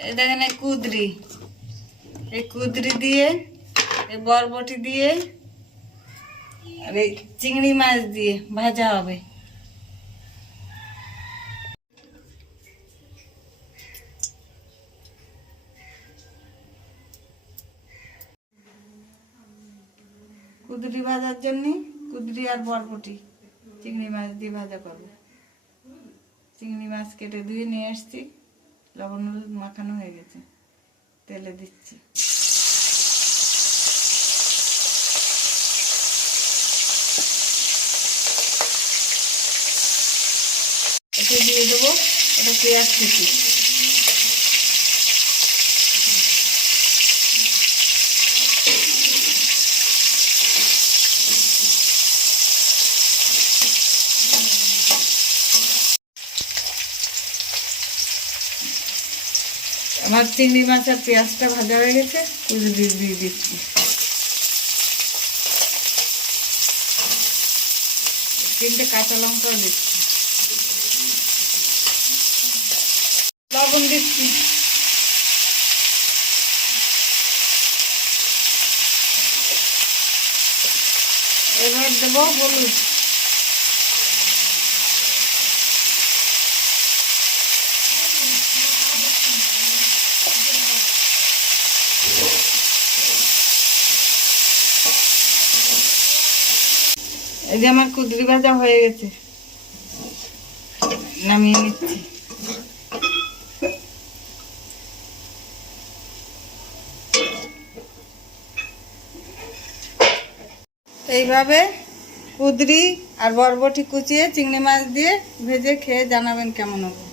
এই দেখেন এই কুদরি, এই কুদরি দিয়ে, এই বরবটি দিয়ে আর এই চিংড়ি মাছ দিয়ে ভাজা হবে। কুদরি ভাজার জন্য কুদরি আর বরবটি চিংড়ি মাছ দিয়ে ভাজা করবো। চিংড়ি মাছ কেটে ধুয়ে নিয়ে আসছি, লবণ হলুদ মাখানো হয়ে গেছে, তেলে দিচ্ছি। এতে দিয়ে দেবো এটা পেঁয়াজ কুচি। আমার চিংড়ি মাছ আর পেঁয়াজটা ভাজা হয়ে গেছে, কুদরি দিয়ে দিচ্ছি। তিনটে কাঁচা লঙ্কাও দিচ্ছি, লবণ দিচ্ছি। এবার দেবো হলুদ, এই যে আমার কুদরি ভাজা হয়ে গেছে, নামিয়ে নিচ্ছি। এইভাবে কুদরি আর বরবটি কুচিয়ে চিংড়ি মাছ দিয়ে ভেজে খেয়ে জানাবেন কেমন হবে।